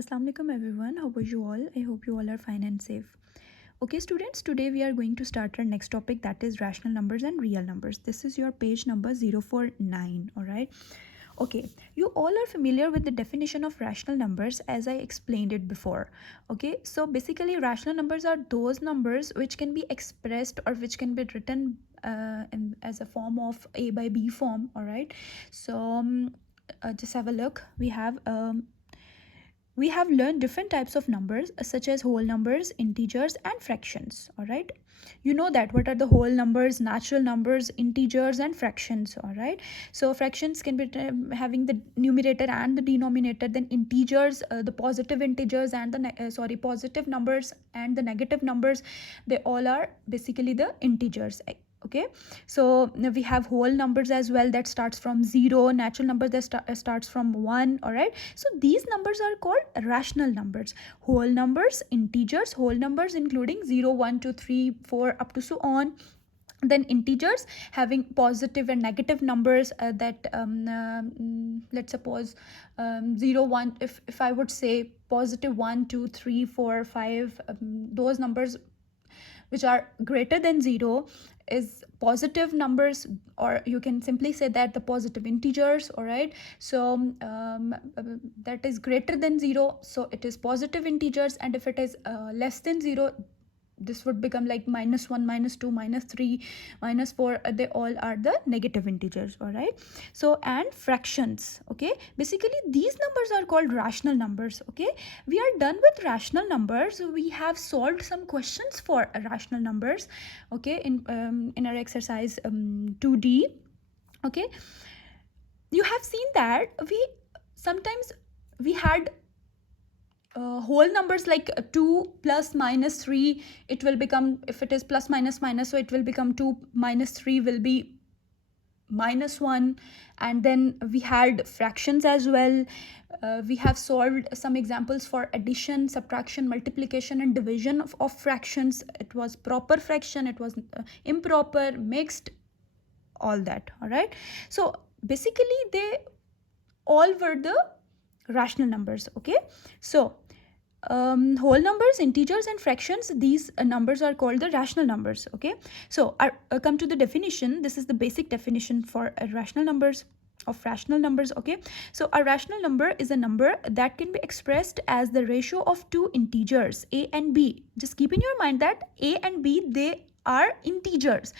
Assalamu alaikum everyone. How are you all? I hope you all are fine and safe. Okay students, today we are going to start our next topic, that is rational numbers and real numbers. This is your page number 049. All right. Okay, you all are familiar with the definition of rational numbers as I explained it before. Okay, so basically rational numbers are those numbers which can be expressed or which can be written as a form of a by b form. All right. So just have a look. We have learned different types of numbers such as whole numbers, integers and fractions. All right, you know that what are the whole numbers, natural numbers, integers and fractions. All right, so fractions can be having the numerator and the denominator, then integers, the positive integers and the positive numbers and the negative numbers, they all are basically the integers. Okay, so now we have whole numbers as well, that starts from 0, natural numbers that starts from 1. All right, so these numbers are called rational numbers. Whole numbers, integers, whole numbers including 0, 1, 2, 3, 4 up to so on. Then integers having positive and negative numbers, let's suppose 0, 1, if I would say positive 1, 2, 3, 4, 5, those numbers which are greater than 0 is positive numbers, or you can simply say that the positive integers. All right, so that is greater than 0, so it is positive integers, and if it is less than 0, this would become like -1, -2, -3, -4. They all are the negative integers. All right, so and fractions. Okay, basically these numbers are called rational numbers. Okay, we are done with rational numbers. We have solved some questions for rational numbers. Okay, in our exercise 2D. Okay, you have seen that sometimes we had whole numbers like 2 plus minus 3, it will become, if it is plus minus minus, so it will become 2 minus 3 will be -1. And then we had fractions as well. We have solved some examples for addition, subtraction, multiplication and division of fractions. It was proper fraction, it was improper, mixed, all that. All right, so basically they all were the rational numbers. Okay, so whole numbers, integers and fractions, these numbers are called the rational numbers. Okay, so come to the definition. This is the basic definition for rational numbers, of rational numbers. Okay, so a rational number is a number that can be expressed as the ratio of two integers a and b. Just keep in your mind that a and b, they are integers.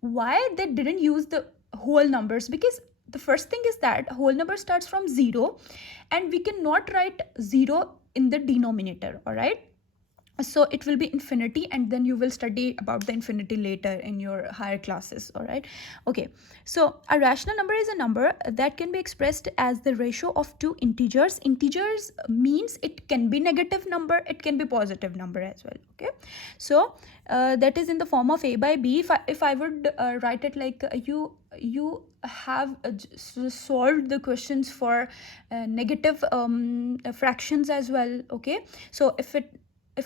Why they didn't use the whole numbers? Because the first thing is that whole number starts from 0 and we cannot write 0 in the denominator. All right, so it will be infinity, and then you will study about the infinity later in your higher classes. All right, okay, so a rational number is a number that can be expressed as the ratio of two integers. Integers means it can be negative number, it can be positive number as well. Okay, so that is in the form of a by b. If I would write it like you have solved the questions for negative fractions as well. Okay, so if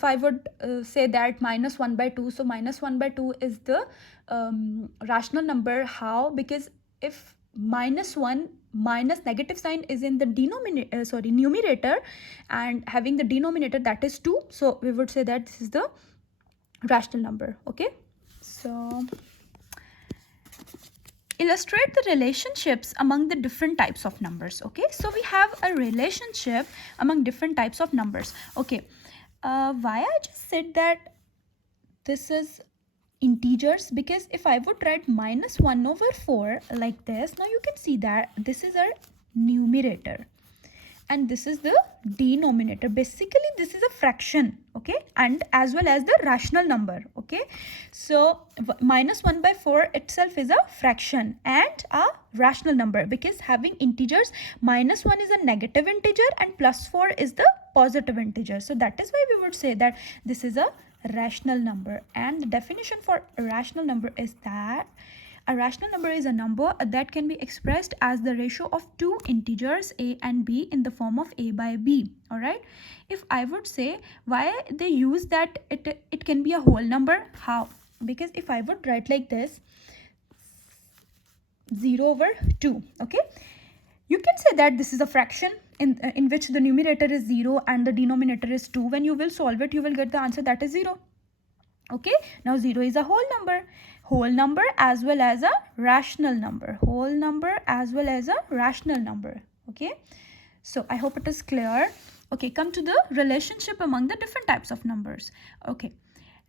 I would say that -1/2, so -1/2 is the rational number. How? Because if -1 minus negative sign is in the numerator, and having the denominator, that is 2, so we would say that this is the rational number. Okay, so illustrate the relationships among the different types of numbers. Okay, so we have a relationship among different types of numbers. Okay, why I just said that this is integers? Because if I would write -1/4 like this, now you can see that this is our numerator and this is the denominator. Basically this is a fraction. Okay, and as well as the rational number. Okay, so -1/4 itself is a fraction and a rational number, because having integers, -1 is a negative integer and +4 is the positive integer. So that is why we would say that this is a rational number. And the definition for a rational number is that a rational number is a number that can be expressed as the ratio of two integers a and b in the form of a by b. All right, if I would say why they use that it can be a whole number, how? Because if I would write like this 0/2, okay, you can say that this is a fraction. in which the numerator is 0 and the denominator is 2, when you will solve it, you will get the answer that is 0. Okay, now 0 is a whole number as well as a rational number, whole number as well as a rational number. Okay, so I hope it is clear. Okay, come to the relationship among the different types of numbers. Okay,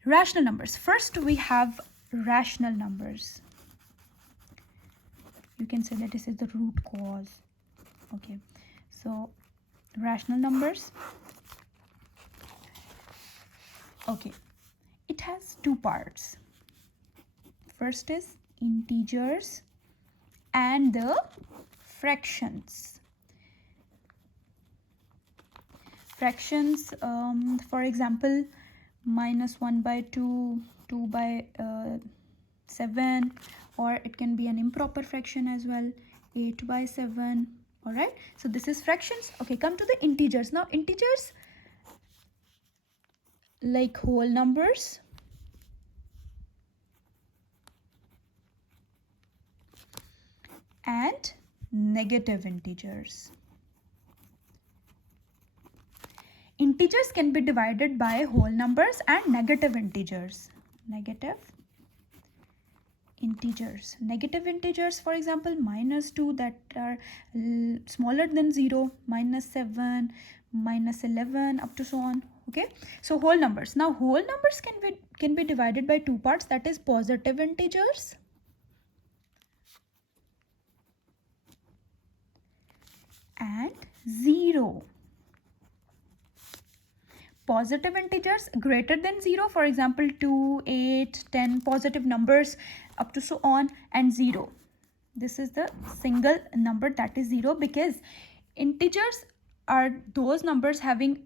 rational numbers. First we have rational numbers. You can say that this is the root cause. Okay, so rational numbers. Okay, it has two parts. First is integers and the fractions. Fractions, for example, -1/2, 2/7, or it can be an improper fraction as well, 8/7. All right, so this is fractions. Okay, come to the integers. Now integers, like whole numbers, and negative integers. Integers can be divided by whole numbers and negative integers. Negative integers, for example, -2, that are smaller than 0, -7, -11, up to so on. Okay, so whole numbers. Now whole numbers can be divided by two parts, that is positive integers and 0. Positive integers greater than 0, for example 2, 8, 10, positive numbers up to so on, and 0. This is the single number, that is 0, because integers are those numbers having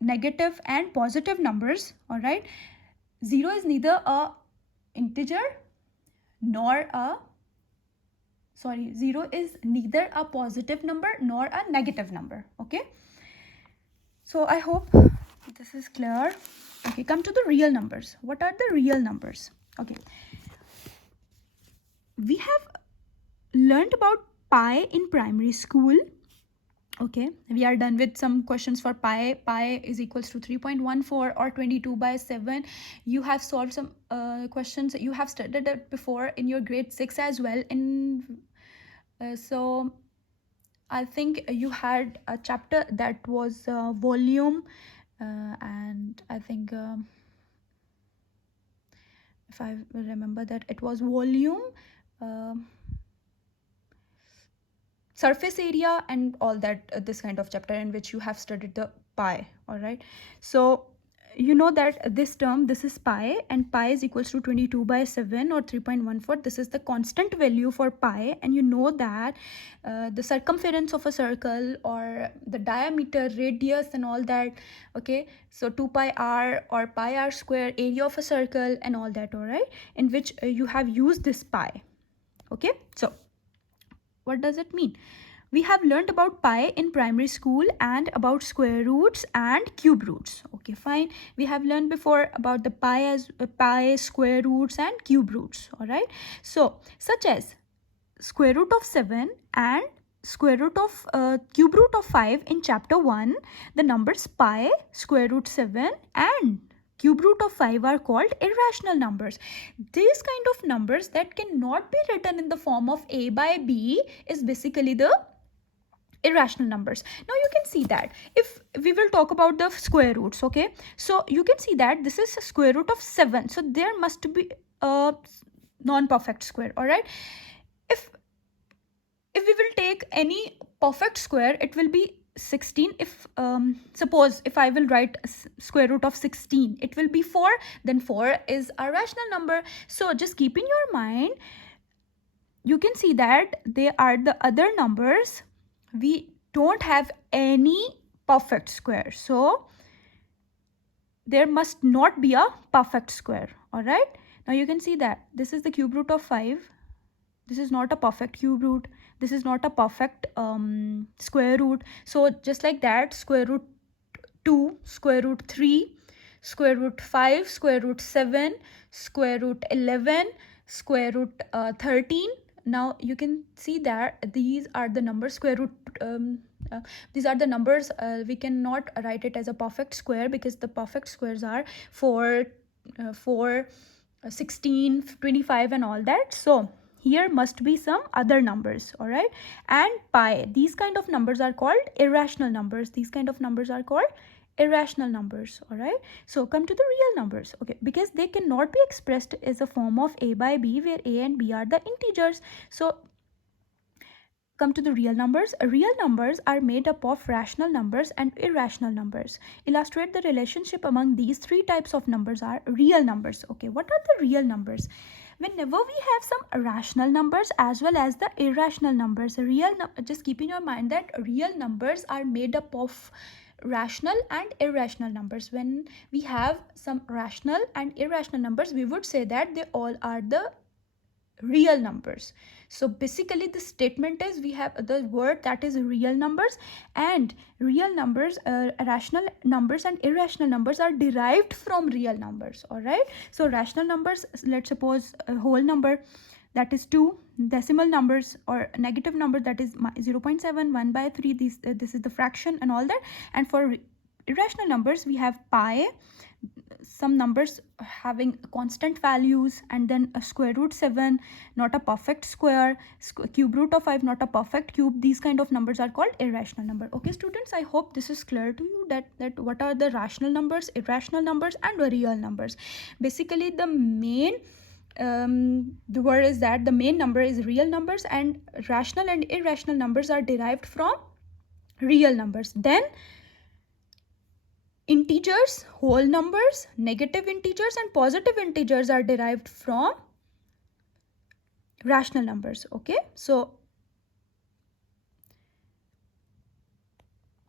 negative and positive numbers. All right, 0 is neither a integer nor a 0 is neither a positive number nor a negative number. Okay, so I hope this is clear. Okay, come to the real numbers. What are the real numbers? Okay, we have learned about pi in primary school. Okay, we are done with some questions for pi. Pi is equals to 3.14 or 22/7. You have solved some questions. You have studied it before in your grade 6 as well. So I think you had a chapter that was volume, and I think if I remember that it was volume, surface area, and all that, this kind of chapter in which you have studied the pi. All right, so you know that this term, this is pi, and pi is equals to 22/7 or 3.14. This is the constant value for pi, and you know that the circumference of a circle, or the diameter, radius, and all that. Okay, so 2πr or pi r square, area of a circle, and all that. All right, in which you have used this pi. Okay, so what does it mean? We have learned about pi in primary school and about square roots and cube roots. Okay, fine. We have learned before about the pi, square roots, and cube roots. All right. So, such as square root of 7 and square root of cube root of 5 in chapter 1, the numbers pi, square root 7, and cube root of 5 are called irrational numbers. These kind of numbers that cannot be written in the form of a by b is basically the irrational numbers. Now you can see that if we will talk about the square roots. Okay, so you can see that this is a square root of 7, so there must be a non-perfect square. All right, if we will take any perfect square, it will be 16. If suppose if I will write square root of 16, it will be 4, then 4 is a rational number. So just keep in your mind, you can see that they are the other numbers. We don't have any perfect square, so there must not be a perfect square. All right, now you can see that this is the cube root of 5. This is not a perfect cube root. This is not a perfect square root. So just like that, square root 2, square root 3, square root 5, square root 7, square root 11, square root 13, now you can see that these are the numbers square root. These are the numbers. We cannot write it as a perfect square because the perfect squares are 4, 16, 25 and all that. So here must be some other numbers, all right? And pi, these kind of numbers are called irrational numbers. These kind of numbers are called irrational numbers, all right? So come to the real numbers, okay, because they cannot be expressed as a form of a by b, where a and b are the integers. So come to the real numbers. Real numbers are made up of rational numbers and irrational numbers. Illustrate the relationship among these three types of numbers are real numbers. Okay, what are the real numbers? Whenever we have some rational numbers as well as the irrational numbers, just keep in your mind that real numbers are made up of rational and irrational numbers. When we have some rational and irrational numbers, we would say that they all are the real numbers. So basically the statement is, we have the word that is real numbers, and real numbers, rational numbers and irrational numbers are derived from real numbers, all right? So rational numbers, let's suppose a whole number, that is 2, decimal numbers or negative number, that is 0.7, 1 by 3, this is the fraction and all that. And for irrational numbers, we have pi, some numbers having constant values, and then a square root 7, not a perfect square, cube root of 5, not a perfect cube. These kind of numbers are called irrational number. Okay students, I hope this is clear to you that what are the rational numbers, irrational numbers and real numbers. Basically the main the word is that the main number is real numbers, and rational and irrational numbers are derived from real numbers. Then integers, whole numbers, negative integers and positive integers are derived from rational numbers. Okay, so